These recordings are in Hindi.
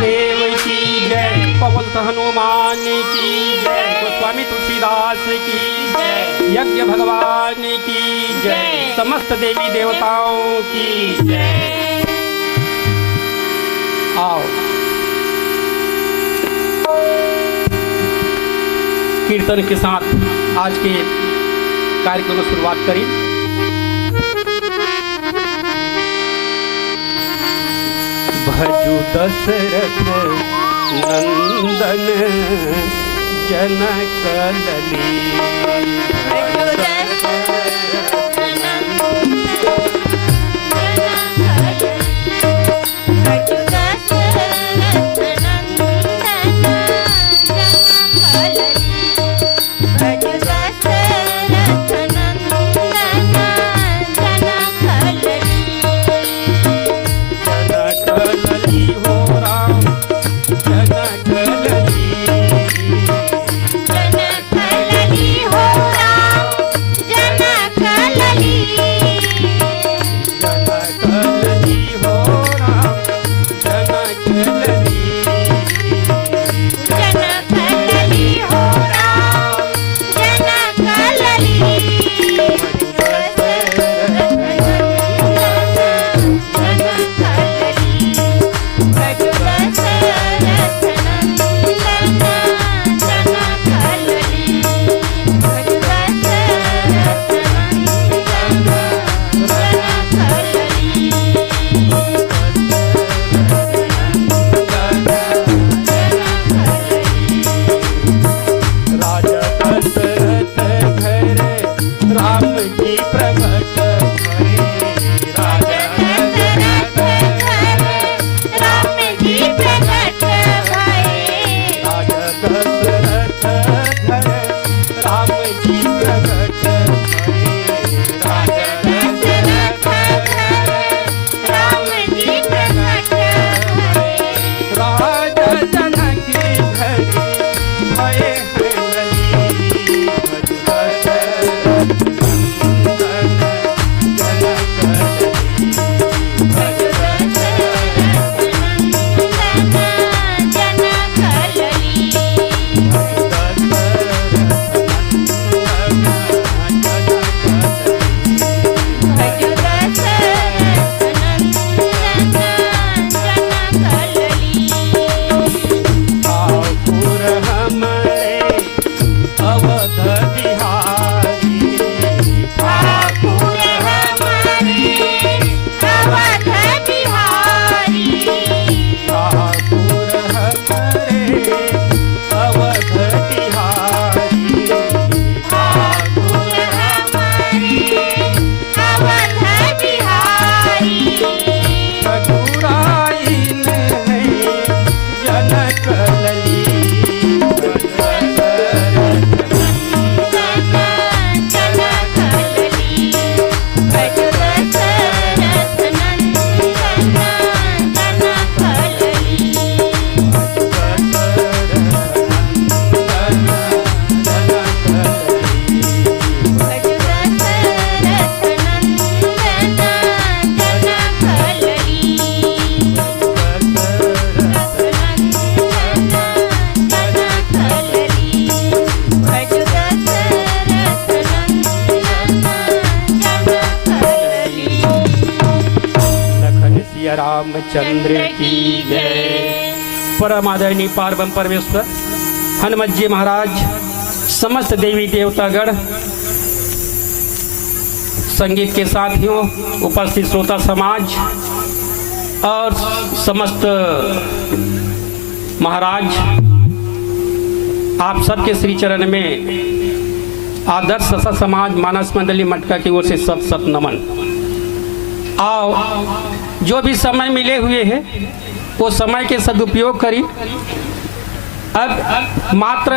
महादेव की जय, पवन हनुमान की जय, गोस्वामी तुलसीदास की जय, यज्ञ भगवान की जय, समस्त देवी देवताओं की जय। आओ कीर्तन के साथ आज के कार्यक्रम की शुरुआत करें। भजु दशरथ नंदन जनक लली, रामचंद्र की जय। परम आदरणीय पार्वम परमेश्वर हनुमत जी महाराज, समस्त देवी देवतागण, संगीत के साथियों, उपस्थित श्रोता समाज और समस्त महाराज, आप सबके श्री चरण में आदर्श सत समाज मानस मंडली मटका की ओर से सत सत नमन। आओ जो भी समय मिले हुए हैं वो समय के सदुपयोग करी। अब मात्र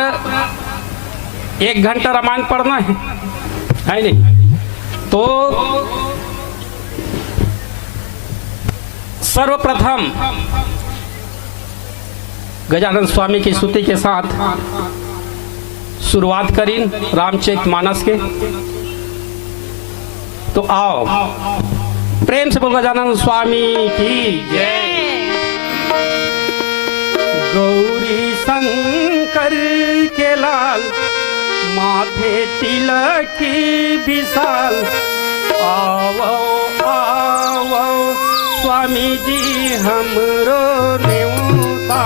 1 घंटा रामायण पढ़ना है नहीं? तो सर्वप्रथम गजानन स्वामी की स्तुति के साथ शुरुआत करें रामचरितमानस के। तो आओ प्रेम से बोल गजानन स्वामी की जय। गौरी शंकर के लाल माथे तिलक की विशाल आवो आवो स्वामी जी हमरो नेवता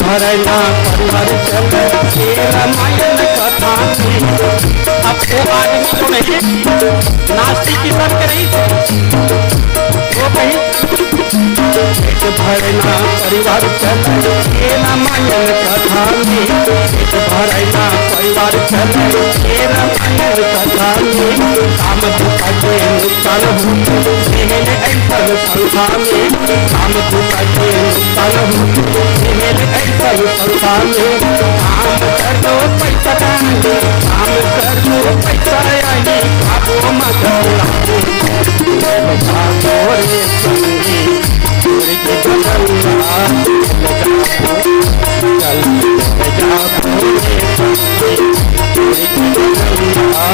भरना परिवार चले रामायण कथा में। अब वो आदमी जो नहीं नास्तिक की बात कर रही थी वो कहीं पेट भरना परिवार चले रामायण कथा में। पेट भरना परिवार चले रामायण कथा में। काम दुख के नुकसान होते ऐसा संस्था में। काम दुख के नुकसान होते ऐसा संस्था में। काम कर दो पैसा आएंगे, काम कर दो पैसा आएंगे। आपो मत लागो बचा तोरे संगी तोरे के बदलना चल जा तोरे संगी तोरे के बदलना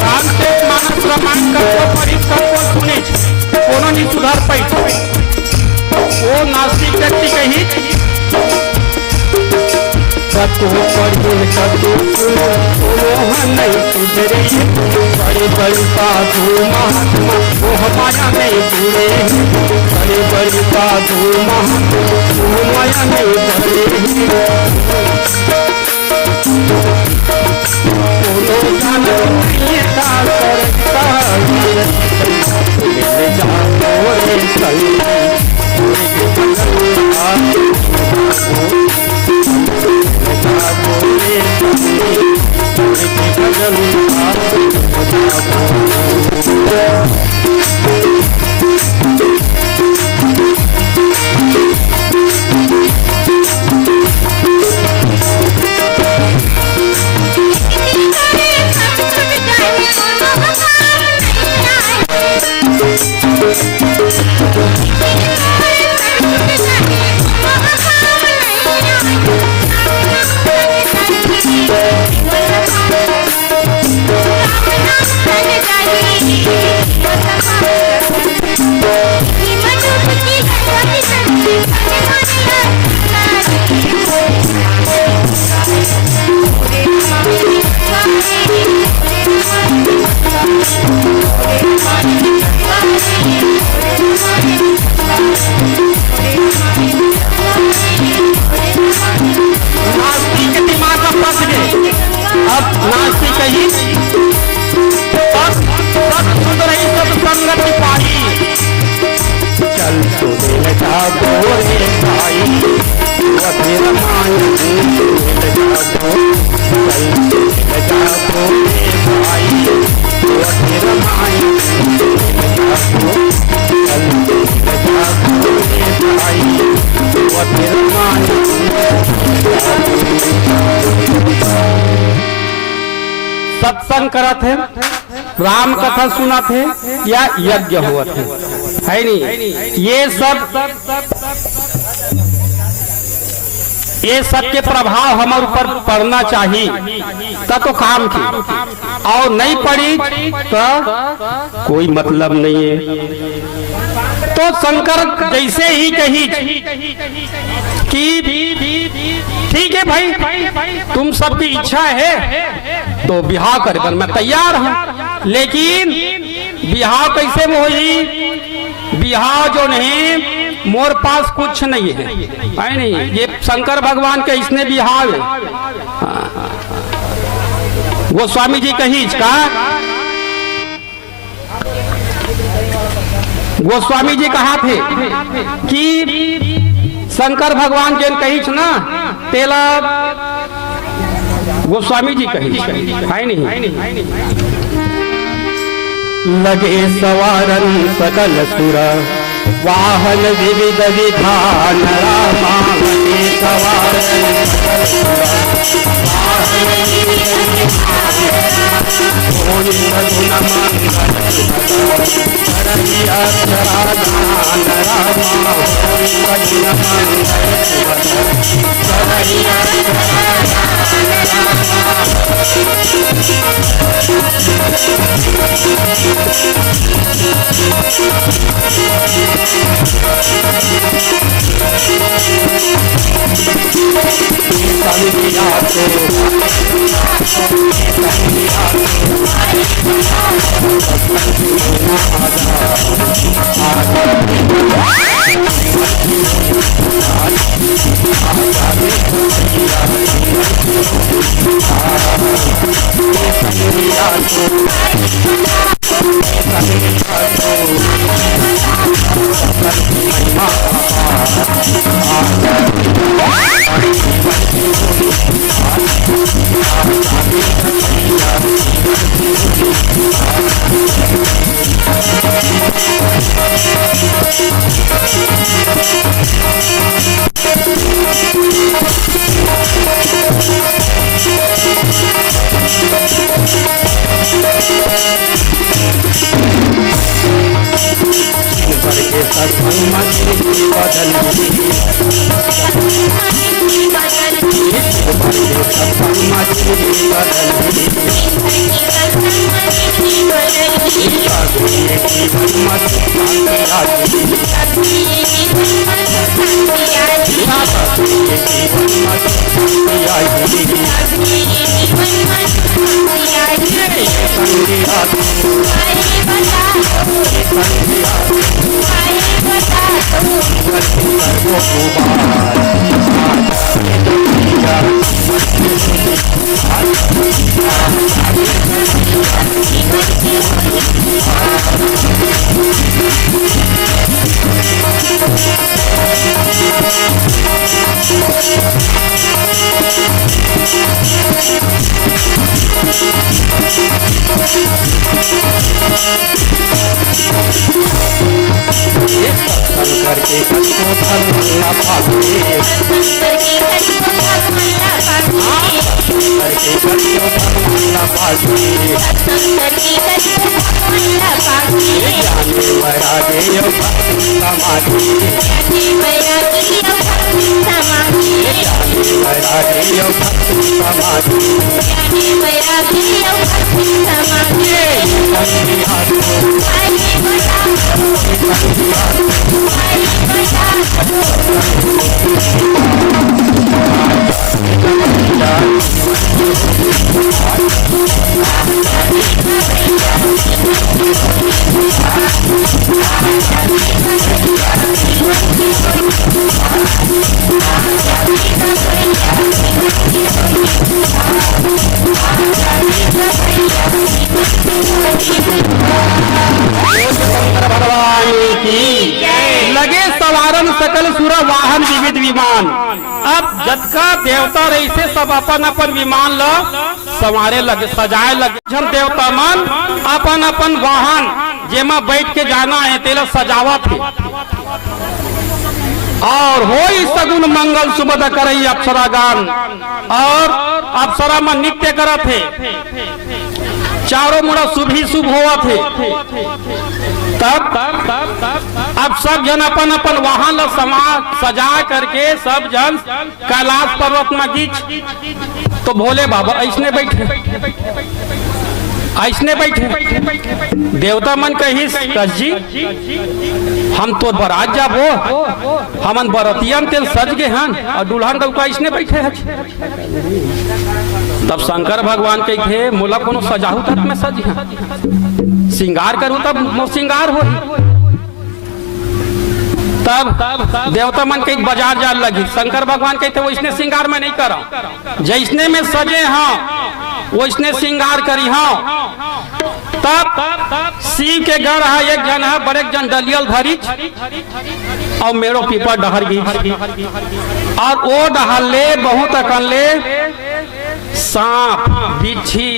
रामचरितमानस रामायण को पढ़ी सबको सुने कोनो नहीं सुधार पाई वो नास्तिक व्यक्ति कही सबको पढ़ी सबको नहीं सुधरे। बड़े बड़े साधु महात्मा वो हमारा नहीं जुड़े। बड़े बड़े साधु महात्मा वो हमारा नहीं जुड़े। जागो रे भाई फिर माई जागो जागो रे भाई फिर माई जागो जागो रे भाई फिर माई। सत्संग करत है, राम कथा सुनत है या यज्ञ हुआ है नहीं, ये सब के प्रभाव हमारे ऊपर पड़ना चाहिए तो काम की, और नहीं पड़ी तो कोई मतलब नहीं है। तो शंकर जैसे ही कही कि ठीक है भाई तुम सबकी इच्छा है तो बिहाव करे पर मैं तैयार हूं, लेकिन बिहाव कैसे में होई? बिहाव जो नहीं मोर पास कुछ नहीं है नहीं, ये शंकर भगवान के इसने बिहाव है। वो स्वामी जी कही का गोस्वामी जी कहा थे कि शंकर भगवान के कही ना तेला गोस्वामी जी कही है नहीं। लगे सवारन सकल सुर वाहन विविध विधान रामा लगे सवारन लगे सवारन सकल सुर वाहन विविध विमान। अब जतका देवता रही से सब अपन अपन विमान ला संवारे लगे, सजाए लगे। जब देवता मन अपन अपन वाहन जेमा बैठ के जाना है तेला सजावत है। और होई सगुन मंगल सुबद करई अप्सरा गान, और अप्सरा में नित्य करत है, चारों मुड़ा शुभ ही शुभ होवत है। तब अब सब जन अपन अपन वाहन ला सजा करके सब जन कैलाश पर्वत में गीच। तो भोले बाबा ऐसने बैठे, ऐसने बैठे। देवता मन कही कस जी हम तो बरात जाबो, हमन बरतियन तेल सज गए हन और दुल्हन दौका ऐसने बैठे है। तब शंकर भगवान कहे मोला कोनो सजाहू तक में सज श्रृंगार करूँ तब मो श्रृंगार हो। तब देवता मन कहीं बाजार जान लगी। शंकर भगवान कहते वो इसने श्रृंगार में नहीं करा, जैसने में सजे हाँ वो इसने श्रृंगार करी हाँ। तब शिव के घर है एक जन है बड़े जन डलियल धरी और मेरो पीपा डहर गई, और वो डहले बहुत अकले सांप बिच्छी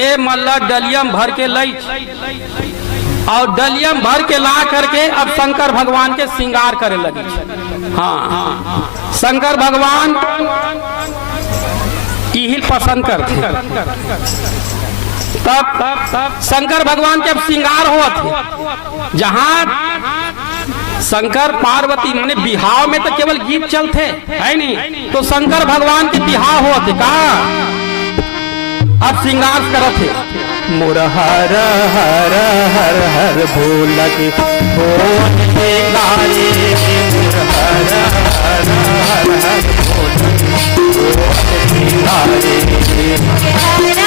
ए मल्ला डलियम भर के लई, और डलियम भर के ला करके अब शंकर भगवान के श्रृंगार करे लगे। हाँ, शंकर भगवान यही पसंद करते। तब शंकर भगवान के अब श्रृंगार हुआ थे। जहां शंकर पार्वती ने बिहाव में तो केवल गीत चलते है नहीं, तो शंकर भगवान के बिहाव हुआ थे का अब श्रृंगार करत थे। मोर हर हर हर हर भोलक भोल के गारे, मोर हर हर हर हर भोलक भोल के गारे, हर हर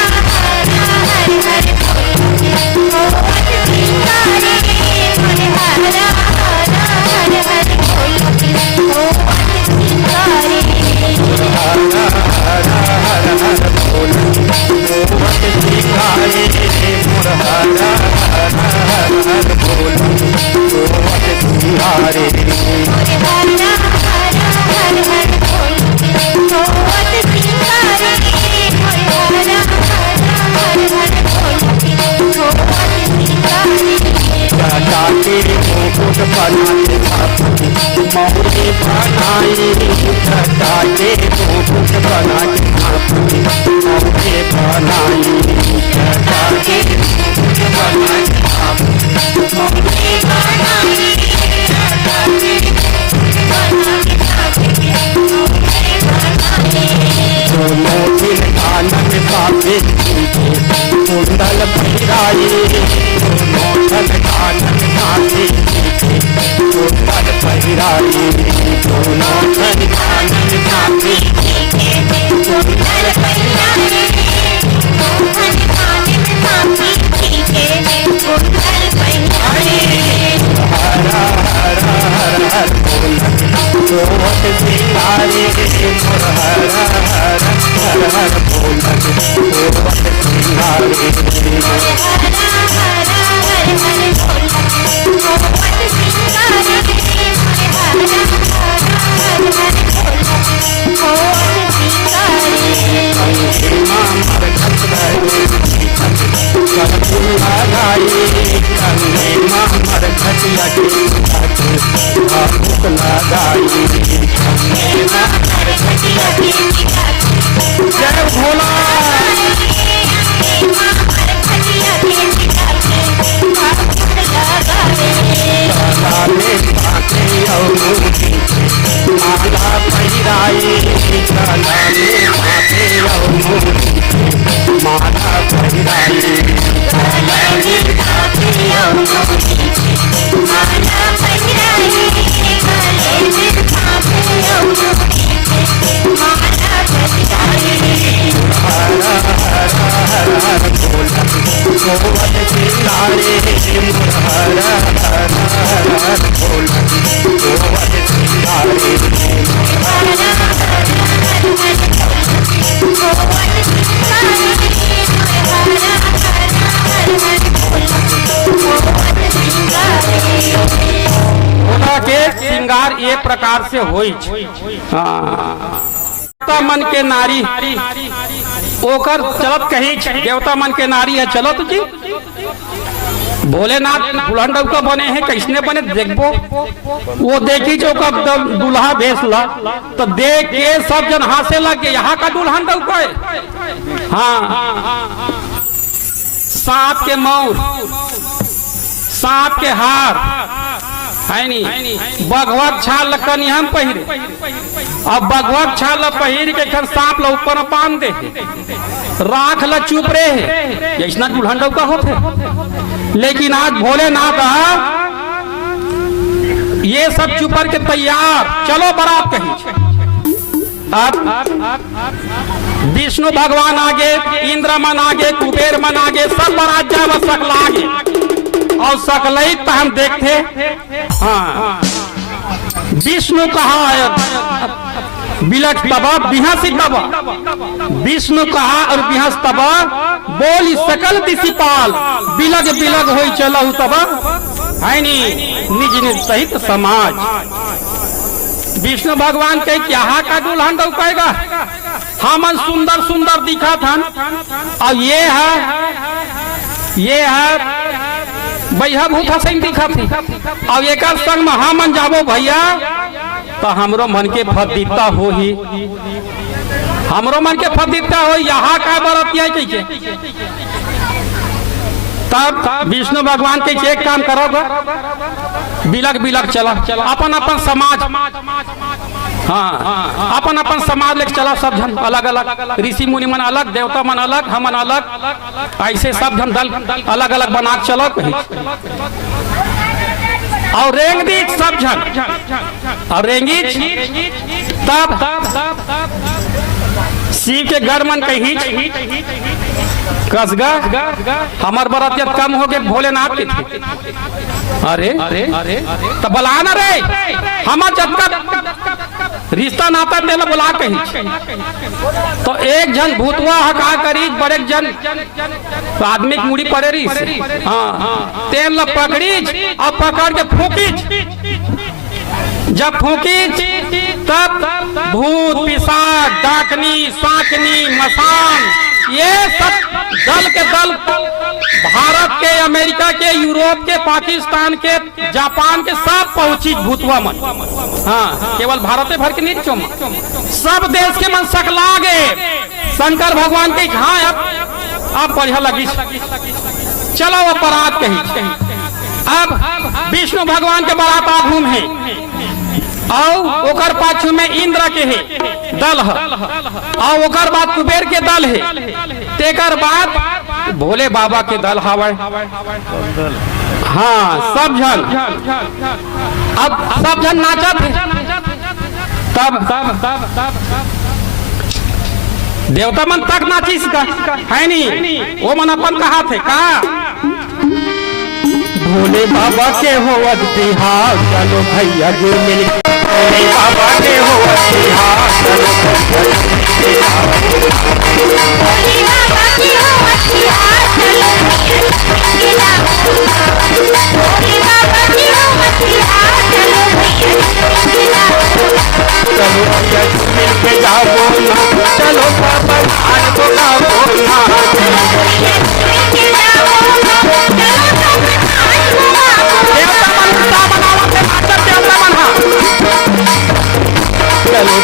मौली बनाई चटाके मुकुट बना के मौली बनाई चटाके मुकुट बना के मौली बनाई चटाके दोनों दिन कानन काफी कुंडल पहिराई, दोनों दिन कानन काफी कुंडल पहिराई, दोनों दिन कानन काफी कुंडल पहिराई, दोनों दिन कानन काफी कुंडल पहिराई। हर हर हर हर भोलक भोल सिंगारे, मोर हर हर हर हर भोलक भोल सिंगारे, हर हर हर हर भोलक भोल सिंगारे, हर हर हर हर भोलक भोल सिंगारे। मामर खतराई लगाई, कन्ने मामर खतिया के भावुक लगाई, कन्ने मामर खतिया के जय भोला माला पहिराई, माला पहिराई, के ये प्रकार से होई। देवता मन के नारी ओकर चलत कहीं देवता मन के नारी है चलत जी भोलेनाथ दुल्हन डौका बने हैं कैसने बने देखबो वो देखी जो कब दूल्हा भेसला तो देख के सब जन हंसे लगे यहाँ का दुल्हन डौका है। हाँ सांप के मौर सांप के हार है नी बघवक छाल कनी हम पहिरे अब बघवक छाल पहिर के खन सांप ला ऊपर पान दे राख ला चुप रहे ऐसा दुल्हन डौका होते। लेकिन आज भोलेनाथ ये सब चुपर के तैयार चलो बारात कहीं। अब विष्णु भगवान आगे इंद्र मन आगे कुबेर मन आगे सब बारात जाव सकला आगे और सकलई तो हम देखते। हाँ विष्णु कहा है बिलख तबा बिहसी तबा विष्णु कहा और बिहस तबा बोली सकल दिशिपाल बिलग बिलग होई चलहु तबा है नी निज निज सहित समाज। विष्णु भगवान के क्या का दुल्हन डौकाएगा हमन सुंदर सुंदर दिखा था और ये है भैया भूखा सिंह दिखा थी और एक संग में हमन जाबो भैया तो हमरो मन के फदीता हो ही हमरो मन के फदीता हो यहाँ का बरतिया के तब विष्णु भगवान के एक काम करोगे बिलक बिलक चला अपन अपन समाज। हाँ अपन अपन समाज लेके चला सब जन अलग अलग ऋषि मुनि मन अलग देवता मन अलग हमन अलग ऐसे सब जन दल अलग अलग बना के चलो कहीं और रेंग दी सब जन और रेंगी तब शिव के गढ़ मन कही कसगा हमार बरातियत कम हो गए भोलेनाथ के थे। अरे अरे अरे तो बुलाना रे हमार जब तक रिश्ता नाता देला बुला कही तो एक जन भूतवा हका करी बड़े जन आदमी की मुड़ी पड़े रही। हाँ तेल ला पकड़ी और पकड़ के फूकी जब फूकी तब भूत पिशाच डाकनी साकनी मसान ये सब दल के दल भारत के अमेरिका के यूरोप के पाकिस्तान के जापान के सब पहुंची भूतवा मन। हाँ केवल भारत भर के नहीं सब देश के मन सकला गए शंकर भगवान के हाँ अब बढ़िया लगी चलो वो बारात कहीं। अब विष्णु भगवान के बारात आ घूम है और ओकर पाछू में इंद्र के है दल है और ओकर बाद कुबेर के दल है तेकर बाद भोले बाबा के दल हवाए। हाँ सब जन अब सब जन नाचत है तब देवता मन तक नाचिस का है नी वो मन अपन कहा थे का भोले बाबा के हो बिहार चलो भैया जो मिल भोले बाबा के हो बिहार चलो भोले बाबा के हो बिहार चलो भोले बाबा के हो बिहार चलो चलो भैया मिल के जाओ चलो बाबा आज को चलो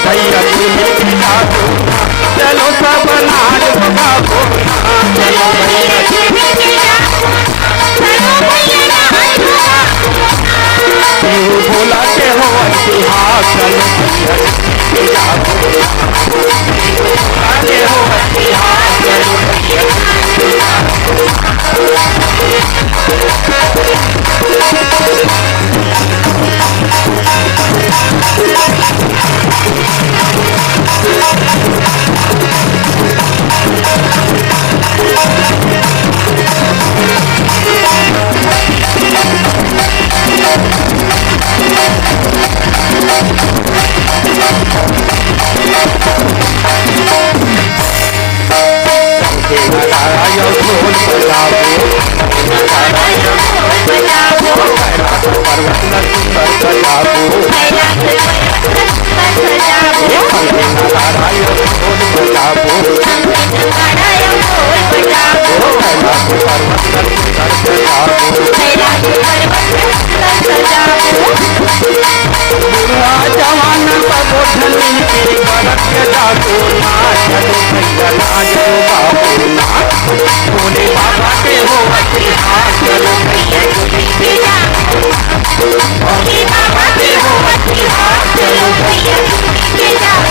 भैया चलो सब चलो भोला के हो बिहार चलो के हो बिहार चलो कैलाश पर्वत न सुंदर सजाबो संगे नारायण बोल बजाबो कैलाश पर्वत न सुंदर सजाबो बुढ़ा जवान सबो धनी के गरज जागो ना चलो भैया नाचो बाबू ना भोले बाबा के हो हाथ चलो भैया भोले बाबा के हो हाथ चलो भैया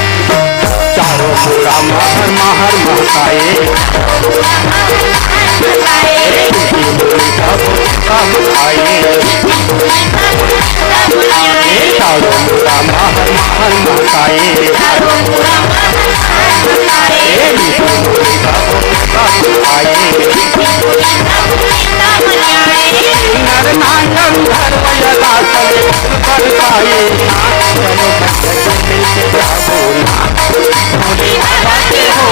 चारों पूरा महर महर महकाए सब आए चारों पूरा महर महर महकाए नर नांगन घर वयला चले पर पाए चलो बच्चे मिलके जाबो ना भोले बाबा के हो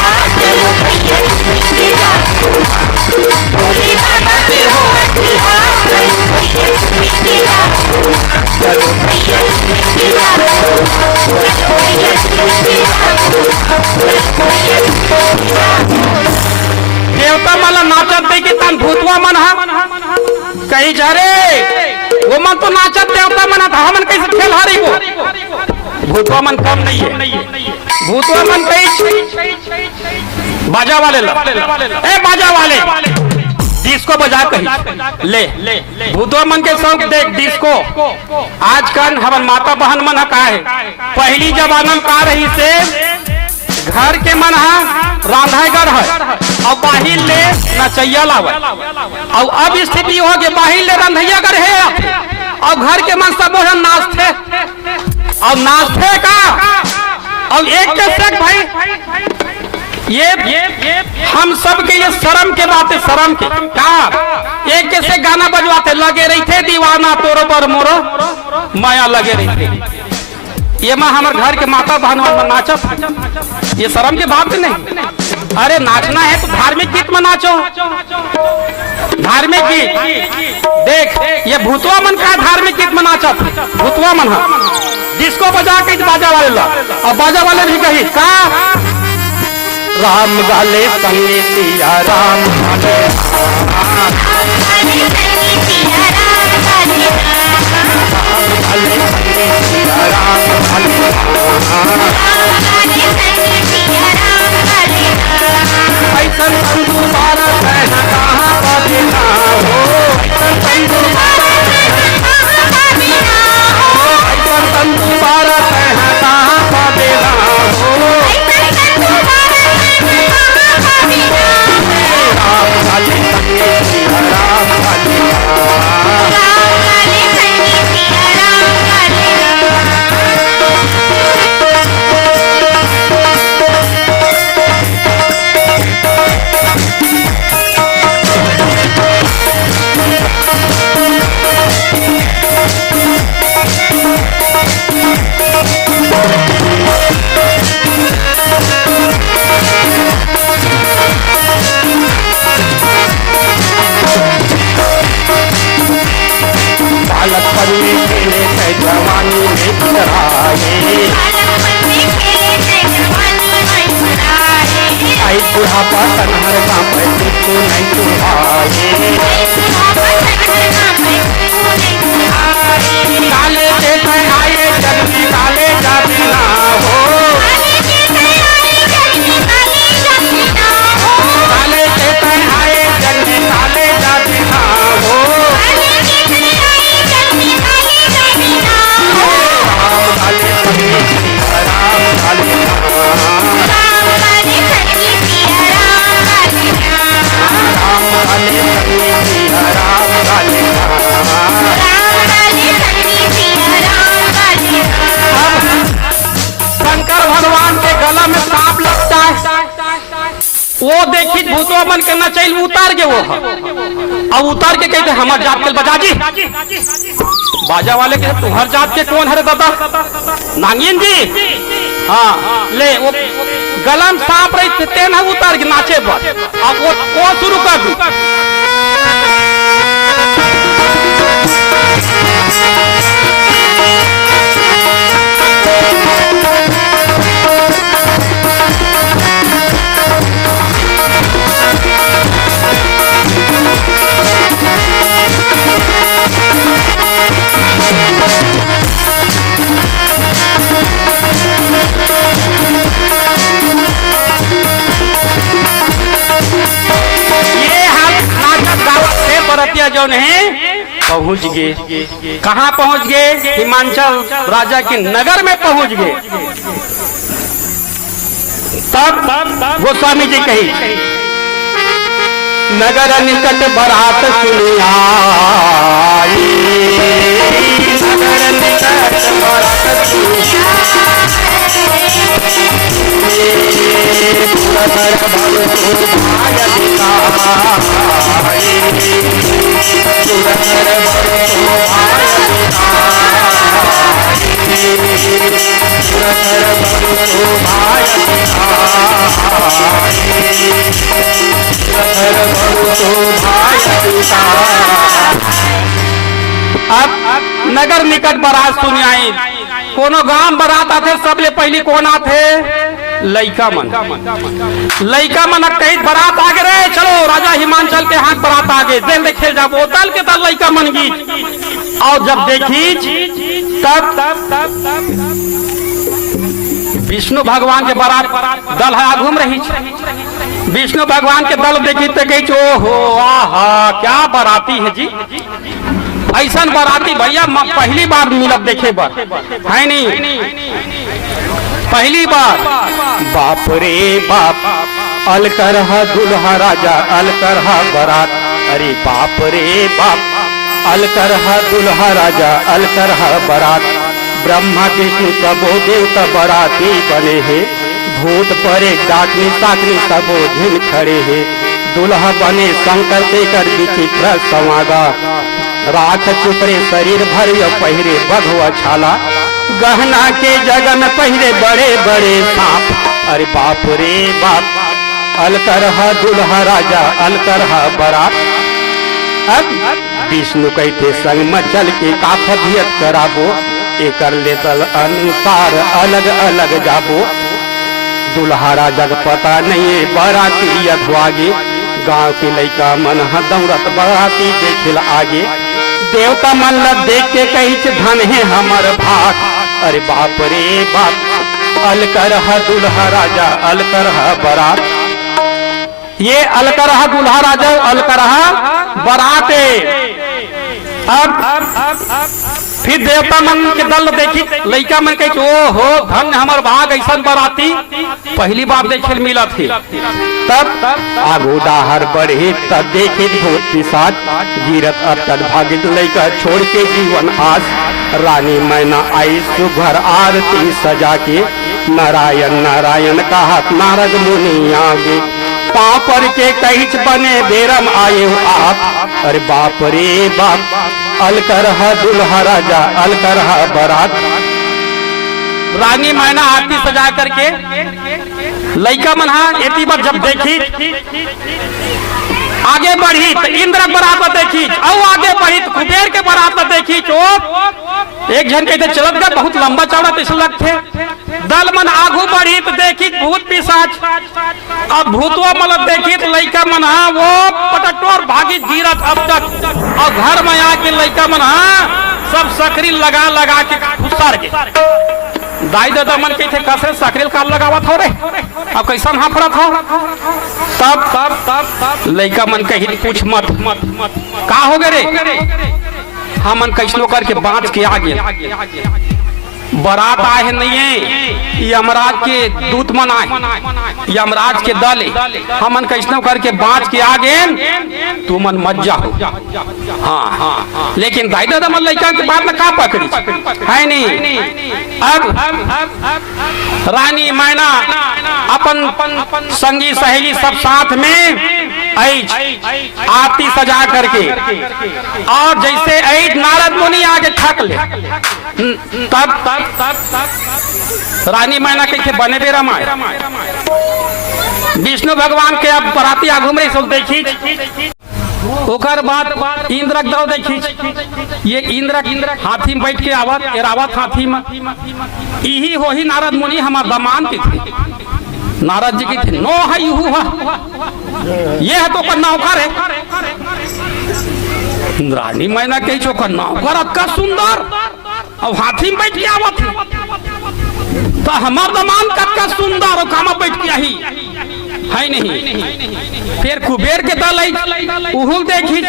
हाथ चलो भैया मिलके जाबो भोले बाबा के हो हाथ चलो भैया मिलके जाबो चलो भैया मिलके जाबो चलो भैया मिलके जाबो देवता मला नाचत दे की तन भूतवा मन हा कहीं जा रे वो मन तो नाचत देवता मन था हमन कैसे खेल हारी वो भूतवा मन कम नहीं है भूतवा मन कहीं बाजा वाले ला ए बाजा वाले डिस्को बजा कहीं ले भूतवा मन के शौक देख डिस्को आजकल हमन माता बहन मन का है पहली जमाना में का रही से घर के मन हा रांधागर है और बाहिर ले नचैया लावे और अब स्थिति हो गई बाहिर ले रंधैयागर है और घर के मन सब नाचते और नाचते का और एक के साथ भाई ये हम सब के लिए शर्म के बात है शर्म के का एक के से गाना बजवाते लगे रही थे दीवाना तोरो पर मोरो माया लगे रही थे ये माँ हमारे घर के माता बहन नाचत ये शर्म के बात नहीं अरे नाचना है तो धार्मिक गीत में नाचो धार्मिक गीत देख ये भूतवा मन का धार्मिक गीत में नाचत भूतवा मन डिस्को बजा के बाजा वाले ला और बाजा वाले भी कही का राम गाले संगे सिया राम गाले ऐसन तंदू बारा कहना कहाँ का बिना हो ऐसन तंदू बारा कहना कहाँ का बिना हो राम गाले संगे सिया राम गाले बालक पन्ने खेले थे जवानी में चराए आई बुढ़ापा कन्हर का पैसे तो नहीं चुराए काले के आए जल्दी काले जाती ना हो काले के आए जल्दी काले जाती ना हो राम वो देखी भूतवा मन के नचैल उतार के वो अब उतार के कहते हमार जात के बजा जी बाजा वाले के तुम्हार जात के कौन है दादा नांगिन जी हाँ ले वो गलम सांप रही तेन उतार के नाचे पर अब वो शुरू कर दी बरतिया जो नहीं पहुंच गए कहाँ पहुंच गए हिमांचल राजा के नगर में पहुंच गए तब गोस्वामी जी कही नगर निकट बरात सुनिया नगर निकट बरात सुनिया अब नगर निकट बारात सुनी आई कोनो गांव बारात आते सबले पहली कौन आते लइका मन कहीं बारात आगे रहे चलो राजा हिमांचल के हाथ बारात आगे देख देखे जब वो दल के दल लइका मन गीत और जब देखी तब विष्णु भगवान के बारात दल है घूम रही विष्णु भगवान के दल देखी तो कही ओहो आहा क्या बाराती है जी ऐसा बाराती भैया पहली बार मिलब देखे बार है नहीं पहली बार बाप रे बाप अलकरहा दुल्हा राजा अलकरहा बारात अरे बाप रे बाप अलकरहा दुल्हा राजा अलकरहा बारात ब्रह्मा विष्णु सबो देवता बाराती बने हैं भूत परे डाकनी साकनी सबो झिल खड़े हैं दुल्हा बने शंकर देकर विचित्र समागा राख चुपरे शरीर भर पहिरे बघवा छाला गहना के जगह में पहिरे बड़े बड़े सांप अरे बाप रे बाप अलकरहा दुल्हा राजा अलकरहा बारात अब विष्णु कहते संग में चल के काफियत कराबो एकर लेतल अनुसार अलग अलग जाबो दुल्हा राजा का पता नहीं बाराती अधवागे गांव के लइका मन दौड़त बाराती देखिल आगे देवता मन देख के कही धन है हमर भाग अरे बाप रे बाप अलकरहा दुल्हा राजा अलकरहा बारात ये अलकरहा दुल्हा राजा अलकरहा बाराते अब फिर देवता मन के दल देखी लइका मन कही ओ हो धन हमर भाग ऐसा बाराती पहली बार देखे मिला थी तब आगो दाहर बढ़े तब देखे भूत पिशाच गिरत अटल भागित लइका छोड़ के जीवन आस रानी मैना आई सुघर आरती सजा के नारायण नारायण कहा नारद मुनि आगे पाँव पर के कहिच बने बेरम आये आप अरे बाप रे बाप अलकरहा दुल्हा राजा अलकरहा बारात रानी मैना आरती सजा करके लइका मनहा एती बार जब देखी आगे बढ़ी तो इंद्र बारात देखी और आगे बढ़ी तो कुबेर के बारात देखी चोप एक जन कहते चलत गए बहुत लंबा चौड़ा तिसलक थे दल मन आगू बढ़ी तो देखी भूत पिशाच अब भूतवा मतलब देखी तो लइका मन वो पटटोर भागी गिरत अब तक और घर में आके लइका मन सब सकरी लगा लगा के घुसर के दाई दादा मन के थे कसरे सकरी का लगावा था रे अब कैसा हाफड़ा था तब तब तब तब लइका मन कही कुछ मत का हो गए रे हम मन कैसनो करके बांच के आगे बारात आए नहीं है, यमराज के दूत मन आए, यमराज के दल हमन कैसनो करके बाँच के आ गए, तू मन मत जाओ। हाँ हाँ, लेकिन दाई दादा मन लड़का के बात में का पकड़ी है नहीं। अब रानी मैना अपन संगी सहेली सब साथ में आरती सजा करके, और जैसे ऐड नारद मुनि आगे ठक ले, तब रानी मैना के बने बे रमाए विष्णु भगवान के अब बराती घूम रही सब देखी। ओकर बाद इंद्रक दौ देखी, ये इंद्र हाथी में बैठ के आवत एरावत हाथी में, यही हो ही नारद मुनि हमार दमान के थे। नारद जी की थे नो है यू ये है तो नौकर है। रानी मैना कही चौकर नौकर का सुंदर, अब हाथी में बैठ के आवत तो हमार दमान का सुंदर और कामा बैठ के ही है नहीं। फिर कुबेर के दल उहुल देखी,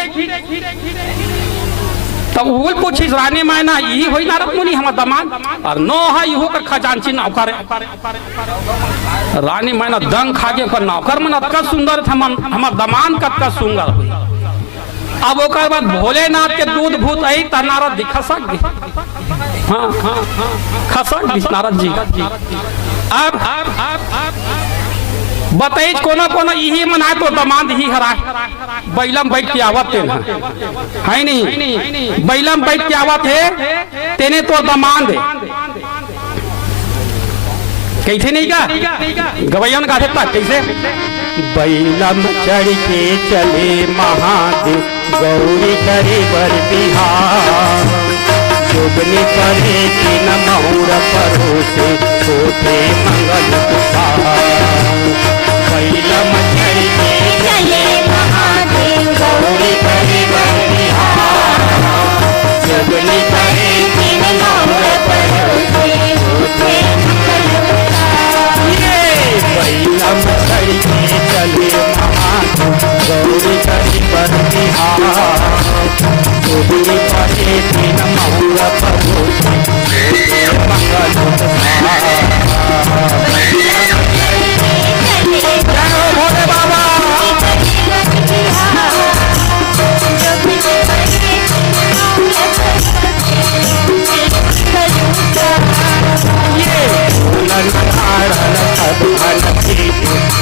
तब उहुल पूछी रानी मैना यही होई नारद मुनि हमार दमान, और नो है यू कर खजांची नौकर है। रानी मैना दंग खा के नौकर मन का सुंदर था, हमार दमान का सुंदर हुई। अब ओकर बाद भोलेनाथ के दूध भूत आई त नारद जी खसक दी। हाँ हाँ हाँ, खसक दी नारद जी। अब बताइए कोना कोना यही मनाए तो दमाद ही हरा बैलम बैठ के आवत है नहीं, बैलम बैठ के आवत है तेने तो दमाद कैसे नहीं का गवैयन का देता कैसे। बैलम चढ़ के चले महादेव गौरी करे बर बिहार, जोगनी करे कि न मौर परोसे होते मंगल तुषार। बैलम चढ़ के चले महादेव गौरी करे बर बिहार, जोगनी करे कि न मौर परोसे होते मंगल तुषार। बैलम चढ़ के चले महादेव गौरी करे बर बिहार, जोगनी करे कि न मौर परोसे होते मंगल तुषार। भोले बाबा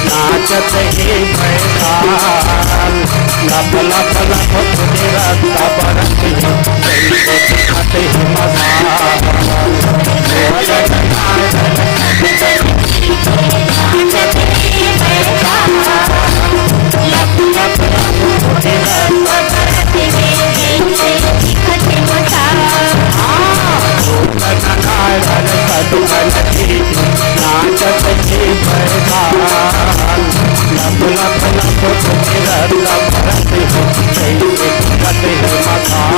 नाचत हे मैदान, लप लप लप तेरा बरत हे मजान। नाचत हे मैदान, लप लप लप तेरा बरत हे मजान।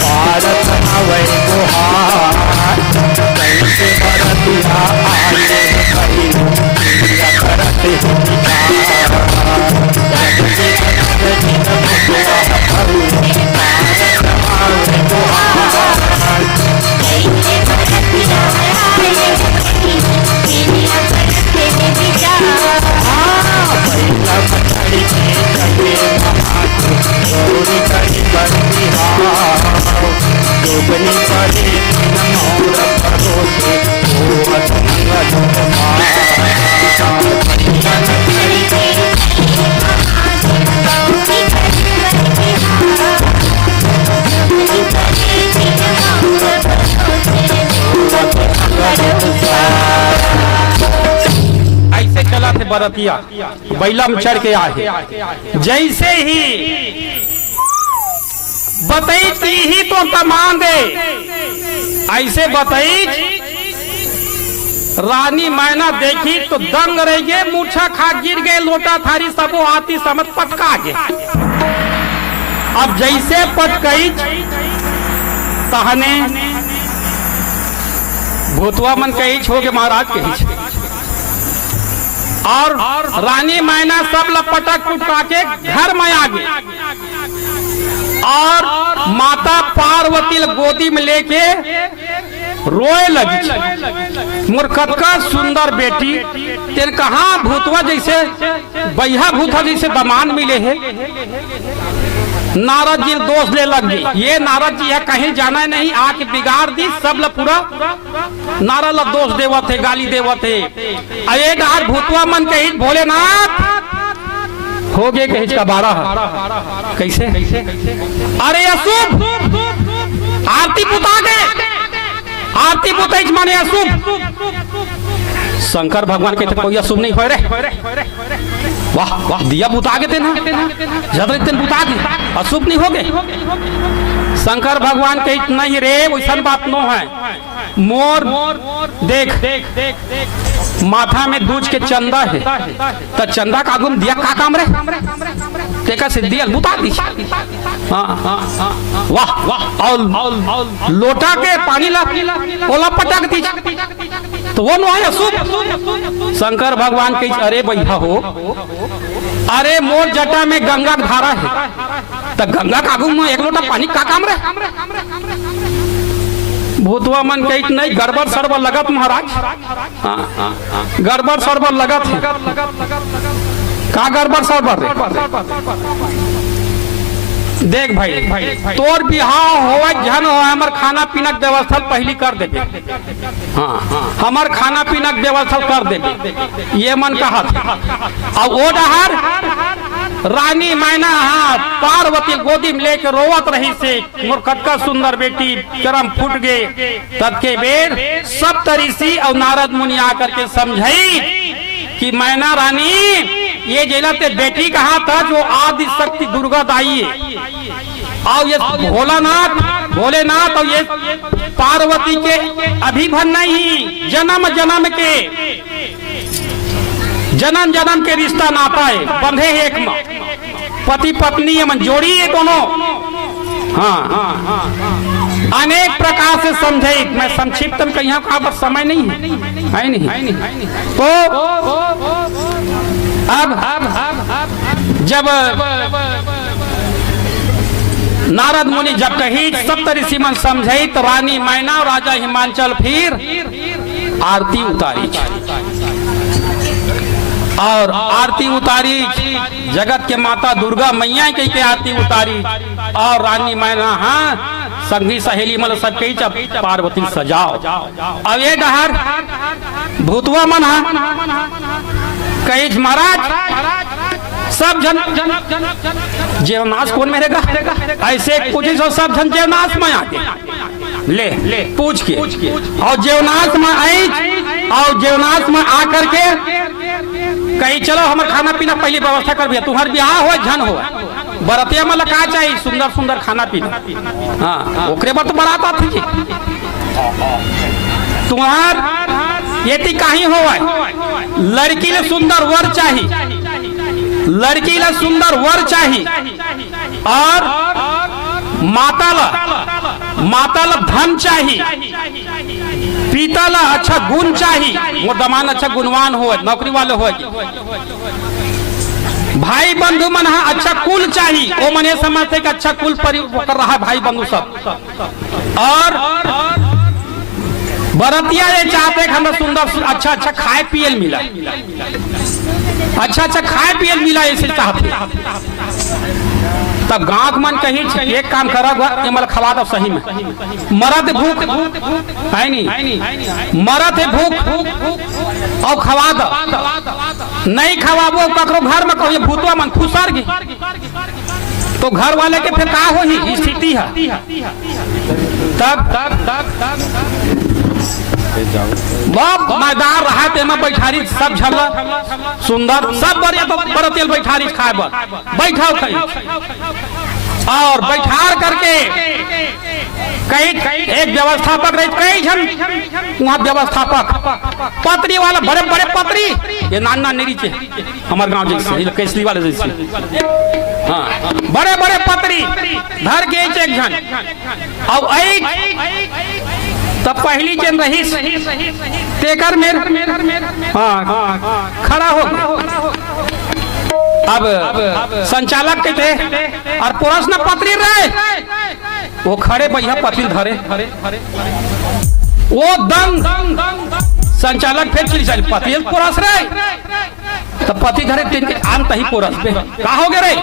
भारत हवै गुहार, कैसे बरतिया आए करत गौरी करी बरती जोगनी पड़े मोर परोसे होवत मंगल ऐसे चला थे बरतिया बैला में चढ़ के आए, जैसे ही बताई ही तो कमान दे, ऐसे बताई रानी मैना देखी तो दंग रह गए, मूर्छा खा गिर गए, लोटा थारी सबो आती समझ पटका गए। अब जैसे पटकई तहने भूतवा मन कही छो के महाराज कही छे और रानी मैना सब लपटक पुटका के घर में आ गए और माता पार्वती गोदी में लेके रोए लगी। मोर कतका सुंदर बेटी तेन कहाँ भूतवा जैसे बैहा भूतवा जैसे दमान मिले है। नारद जी दोष ले लग गई, ये नारद जी है कहीं जाना नहीं, आके बिगाड़ दी सब ला पूरा। नारद ला दोष देवत है, गाली देवत है। अये डार भूतवा मन कही भोलेनाथ हो गए कहीं का 12 कैसे अरे अशुभ आरती पुता गए, आरती पुता माने अशुभ। शंकर भगवान के कोई अशुभ नहीं हो रे, वाह वाह दिया बुता के देना जब बुता के अशुभ नहीं हो गए। शंकर भगवान के इतना ही रे वैसा बात नो है। मोर देख माथा में दूज के चंदा है तो चंदा का गुम दिया का काम रे तेका से दिया बुता दी। वाह वाह और लोटा के पानी ला ओला पटक दी तो वो नो है अशुभ। शंकर भगवान के अरे भैया हो, अरे मोर जटा में गंगा धारा है तो गंगा कागू में एक लोटा पानी का काम रे। भूतवा मन कही नहीं गड़बड़ सरबर लगत महाराज, गड़बड़ सरबर लगत है। का गड़बड़ सरबर रे देख भाई तोर बिहाव हो जन हो हमार खाना पीना के व्यवस्था पहली कर देबे। हाँ हमार खाना पीना के व्यवस्था कर देबे ये मन कहा था। और वो डहार रानी मैना हाथ पार्वती गोदी में लेकर रोवत रही से मोर कटका सुंदर बेटी चरम फूट गए। तब के बेर सब तरीसी और नारद मुनि आकर के समझाई कि मैना रानी ये जेला ते बेटी कहा था जो आदि शक्ति दुर्गा दाई है और ये भोलेनाथ और ये पार्वती के अभिभन नहीं जन्म जन्म के रिश्ता नाता है, बंधे है एक में पति पत्नी है मन जोड़ी है दोनों। हाँ अनेक प्रकार से समझे, मैं संक्षिप्त में कहीं पर समय नहीं है नहीं। तो अब जब नारद मुनि जब कही सप्त ऋषि मन समझे तो रानी मैना और राजा हिमांचल फिर आरती उतारी और आरती उतारी जगत के माता दुर्गा मैया के आरती उतारी और रानी मैना हाँ संगी सहेली मतलब सब कही पार्वती सजाओ। अब ये डहर भूतवा मन कही महाराज सब जन जेवनाश कौन मेरेगा ऐसे कुछ सब जन जेवनाश में आके ले पूछ के और जेवनाश में आई और जेवनाश में आकर के कहीं चलो हमारे खाना पीना पहले व्यवस्था कर दिया, तुम्हार ब्याह हो झन हो बरतिया में लगा चाहिए सुंदर सुंदर खाना पीना। हाँ ओकरे बार तो बराता थी जी तुम्हार ये कहीं हो लड़की ले सुंदर वर चाहिए, लड़की ले सुंदर वर चाहिए और माता ला धन चाहिए, पिता ला अच्छा गुण चाहिए, वो दमान अच्छा गुणवान हो नौकरी वाले हो, भाई बंधु मन अच्छा कुल चाहिए वो मने समझते कि अच्छा कुल कर रहा है भाई बंधु सब। और बरतिया ये चाहते कि हमें सुंदर अच्छा अच्छा खाए पिए मिला, अच्छा अच्छा खाए पिए मिला ऐसे चाहते। तब गांव मन कही एक काम करा ये मतलब खवा दो सही में मरद भूख है नहीं, मरद है भूख और खवा दो नहीं खवाबो ककरो घर में कहो भूतवा मन फुसर गी तो घर वाले के फिर का हो ही स्थिति है। तब मैदान रहा तेमा बैठारी सब झल्ला सुंदर सब बड़ा तेल बैठारी खाए बैठा खाई और बैठार करके कई एक व्यवस्थापक रहे कई जन वहाँ व्यवस्थापक पत्री वाला बड़े बड़े पत्री ये नाना नीचे हमारे गांव जैसे कैसली वाले जैसे हाँ बड़े बड़े पत्री पत्री धर के एक जन और तब पहली जन रही तेकर मेर खड़ा हो अब संचालक के थे और पुरुष न पत्री रहे वो खड़े भैया पत्री धरे वो दंग संचालक फिर चली पति पुरुष रहे तो पति धरे तीन के आम तही पुरुष पे का हो गए रे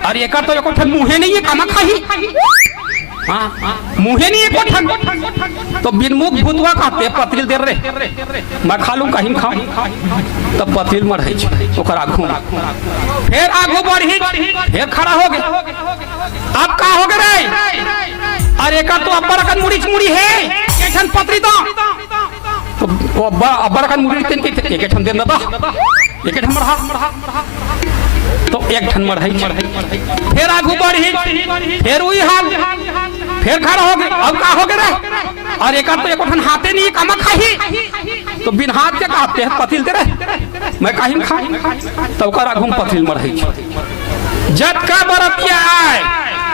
अरे एक तो एको मुहे नहीं है कामा खाही मुहे नहीं एको तो बिनमुख भूतवा कहते पतिल दे रे मैं खा लूं कहीं खाऊं तब पतिल मर है ओकर आगू फिर आगू बढ़ी फिर खड़ा हो गए अब का हो गए रे अरे एक तो अब्बर का मुड़ी है केठन पत्री तो अब्बर का मुड़ी तीन के एक ठन देना था एक ठन मरहा तो एक ठन मरहाई फिर आगू बढ़ी फिर वही हाल फिर खड़ा हो गए अब का हो गए और एक तो एक ठन हाथे नहीं कामा खाही तो बिन हाथ के कहते हैं पतिल दे रहे मैं कहीं खाई तब कर आगू पतिल मरहाई जब का बरतिया आए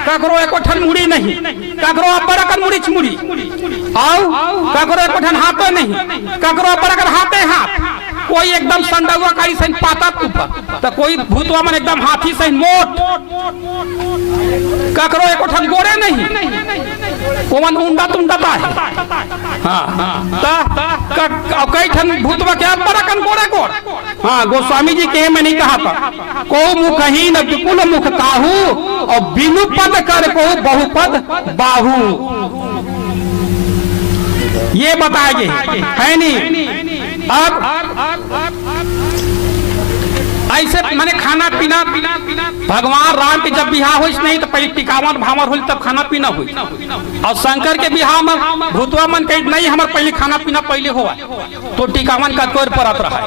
ककरो एको ठन मुड़ी नहीं ककरो अब्बर का मुड़ी आओ ककरो एको ठन हाथे नहीं ककरो अब्बर का हाथे हाथ कोई एकदम संडवा का सही पाता ऊपर तो कोई भूतवा मन एकदम हाथी सही मोट ककरो एको ठन गोरे नहीं कोमन उंडा तुंडा है हां कई ठन भूतवा क्या अब्बर का गोरे गोर हां गोस्वामी जी के मैं नहीं कहा था को मुखहीन विपुल मुख काहू और बिनु पद कर को बहुपद बाहू ये बताएंगे है नहीं अब ऐसे मैंने खाना पीना भगवान राम के जब बिहार हुई नहीं तो पहले टिकावन भावर हुई तब खाना पीना हुई और शंकर के बिहार में भूतवा मन कही नहीं हमारे पहले खाना पीना पहले हुआ तो टिकावन का तौर पर आता रहा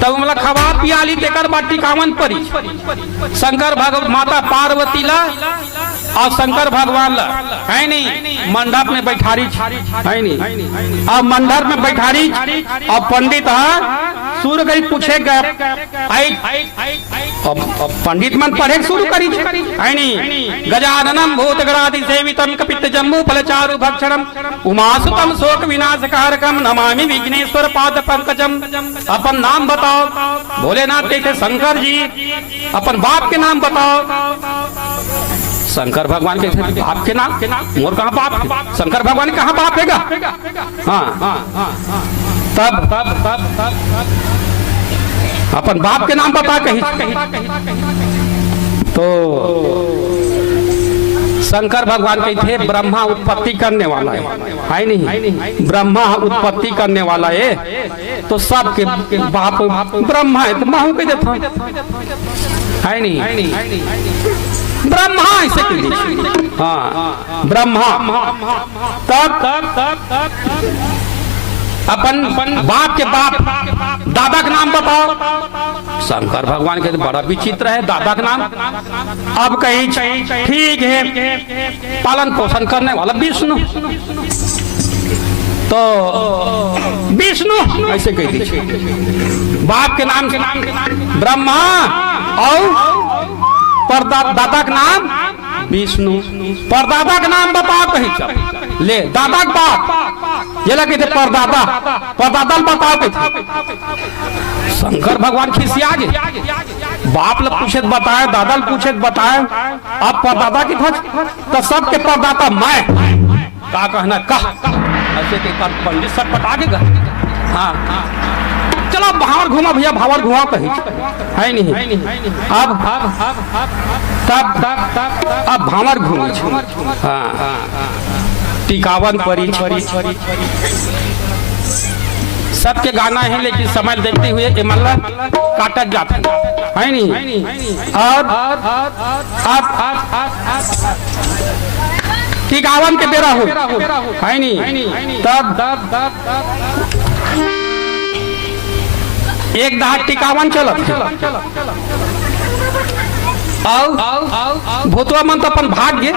तब मतलब खवा पिया ली तेकर बाद टिकावन परी शंकर भगवान माता पार्वती ला और शंकर भगवान ला है नहीं मंडप में बैठारी है नहीं अब मंडप में बैठारी और पंडित शुरू करी पूछे गए पंडित मन पढ़े शुरू करी है नहीं गजाननम भूतगणादि सेवितम कपित जम्बू फलचारु भक्षणम उमासुतम शोक विनाशकारकम नमामि विघ्नेश्वर पाद पंकजम अपन नाम बताओ भोलेनाथ कहते शंकर जी अपन बाप के नाम बताओ शंकर भगवान के बाप के नाम मोर कहाँ बाप शंकर भगवान कहाँ बाप हैगा हाँ तब अपन बाप के नाम बता कहीं तो शंकर भगवान के थे ब्रह्मा उत्पत्ति करने वाला है नहीं ब्रह्मा उत्पत्ति करने वाला है तो सबके बाप ब्रह्मा है तो महू के देता है नहीं ब्रह्मा ऐसे हाँ ब्रह्मा तब अपन बाप के बाप दादा का नाम बताओ शंकर भगवान के बड़ा विचित्र है दादा का नाम अब कहीं ठीक है पालन पोषण करने वाला विष्णु तो विष्णु ऐसे कह दीजिए बाप के नाम ब्रह्मा और दादा का नाम विष्णु परदादा का नाम बताओ कहीं ले दादा का बाप ये लगे थे परदादा बताओ कहीं शंकर भगवान खिसिया गए बाप लोग पूछे बताए दादा पूछे बताए अब परदादा की था तो सबके परदाता मैं का कहना कह ऐसे के पंडित सब पटा के हाँ चलो भावर घुमा भैया भावर घुमा कहीं है नहीं अब अब भावर घूम हाँ टिकावन परी सबके गाना है लेकिन समय देखते हुए ये मल्ला काटत जाता है नहीं और टिकावन के बेरा हो है नहीं तब एक दहाड़ टिकावन चलत भूतवा मन तो अपन भाग गए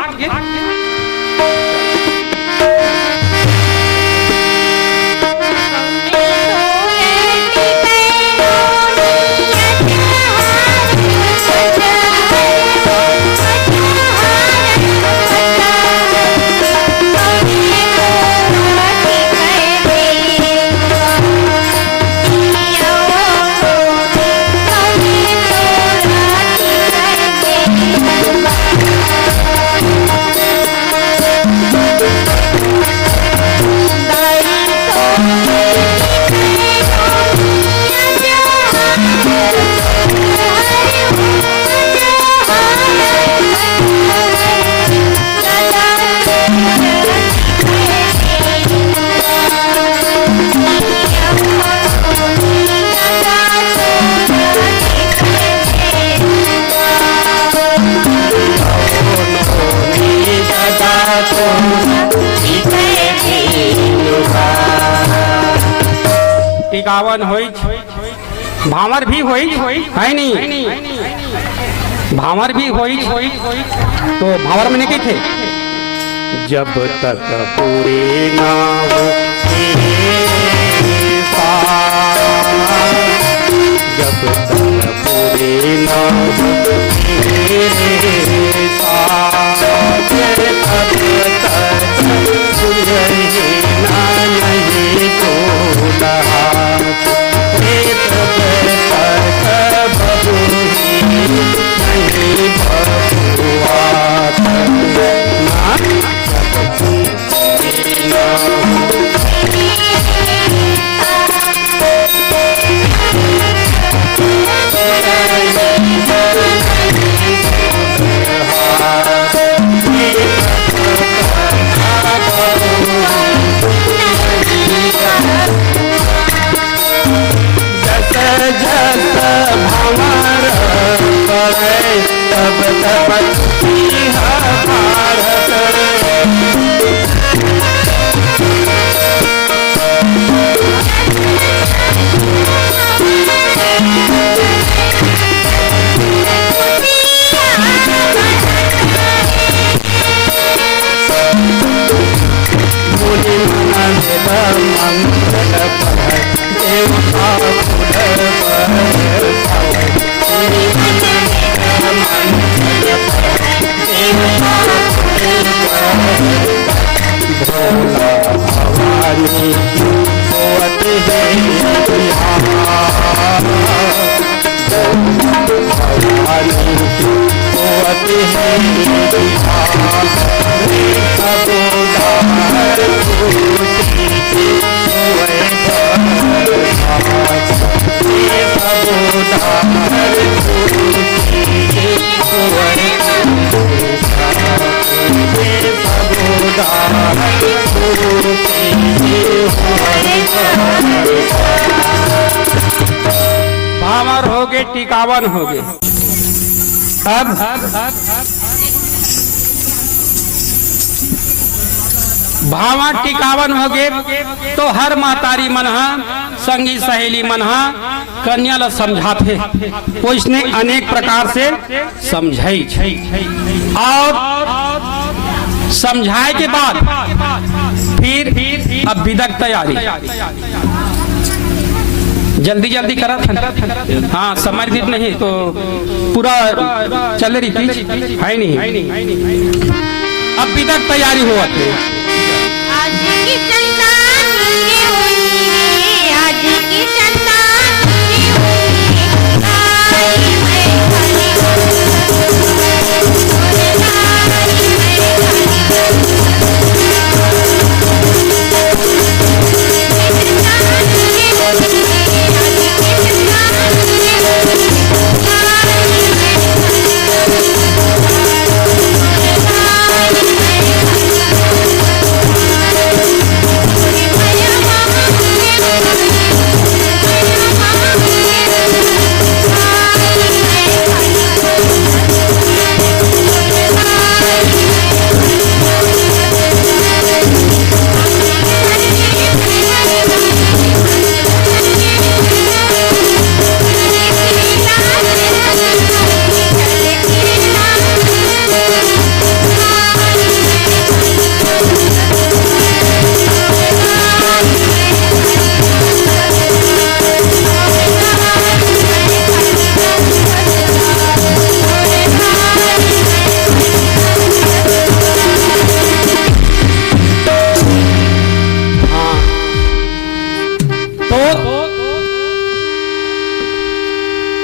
टिकावन होई, भावर भी होई है नहीं, भावर भी होई। तो भावर में नहीं थे, जब तक पूरे ना हो तेरे साथ, जब तक पूरे ना हो तेरे साथ, तब तक सुलझना नहीं तोड़ा, तब तक बबूही नहीं बबुआ। भावर हो गए, टिकावन हो गए। अब भावा टिकावन हो गए तो हर मातारी मनहा संगी सहेली मनहा कन्या ला समझाते, वो इसने अनेक प्रकार से समझाई और समझाए के बाद फिर अब विदक तैयारी जल्दी जल्दी करा था। हाँ समय भी नहीं तो पूरा चल रही थी है नहीं। अब विदक तैयारी हुआ थे। आज की चंदा नीले हुई है, आज की चंदा नीले हुई है, आई मैं खाली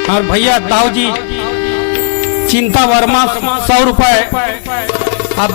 और भैया ताऊ जी चिंता वर्मा 100 रुपए अब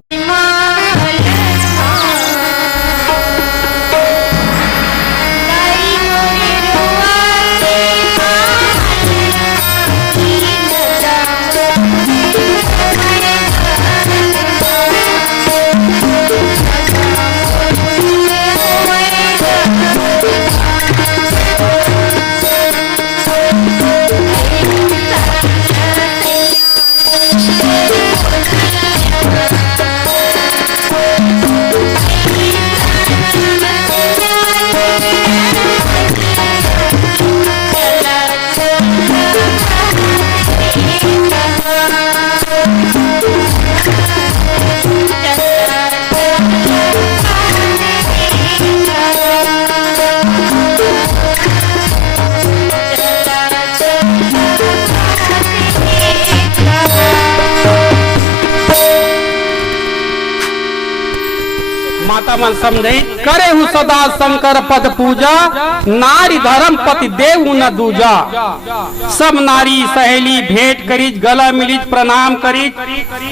मन समझई करे हूँ सदा शंकर पद पूजा नारी धर्म पति देव न दूजा सब नारी सहेली भेंट करी गला मिली प्रणाम करी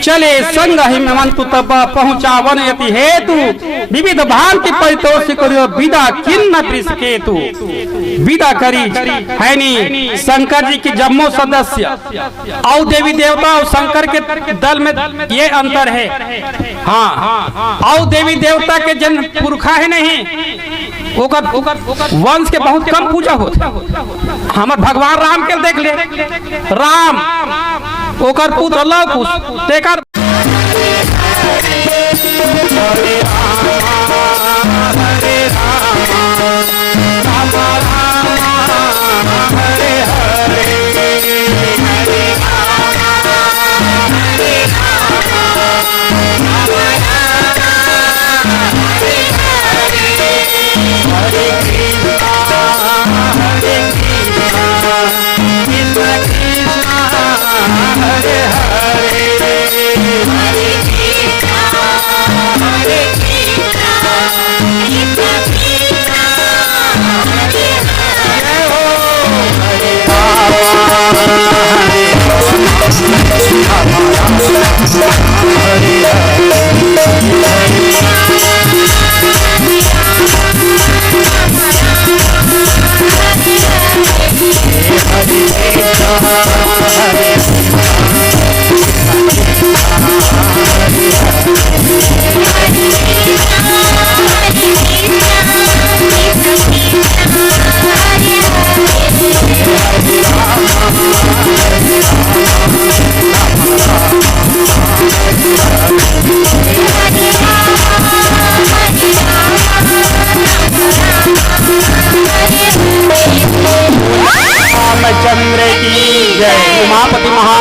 चले संग हिमंत तब पहुँचावन यति हेतु विविध भांति परितोष करियो विदा किन्न केतु विदा करी है नी शंकर जी की जम्मो सदस्य और देवी देवता और शंकर के दल में ये अंतर है। हाँ और देवी देवता के जन्म पुरखा है नहीं ओकर वंश के बहुत कम पूजा होता। हमार भगवान राम के देख ले राम ओकर पुत्र लव कुश तेकर रामचंद्र की जय। उमापति महा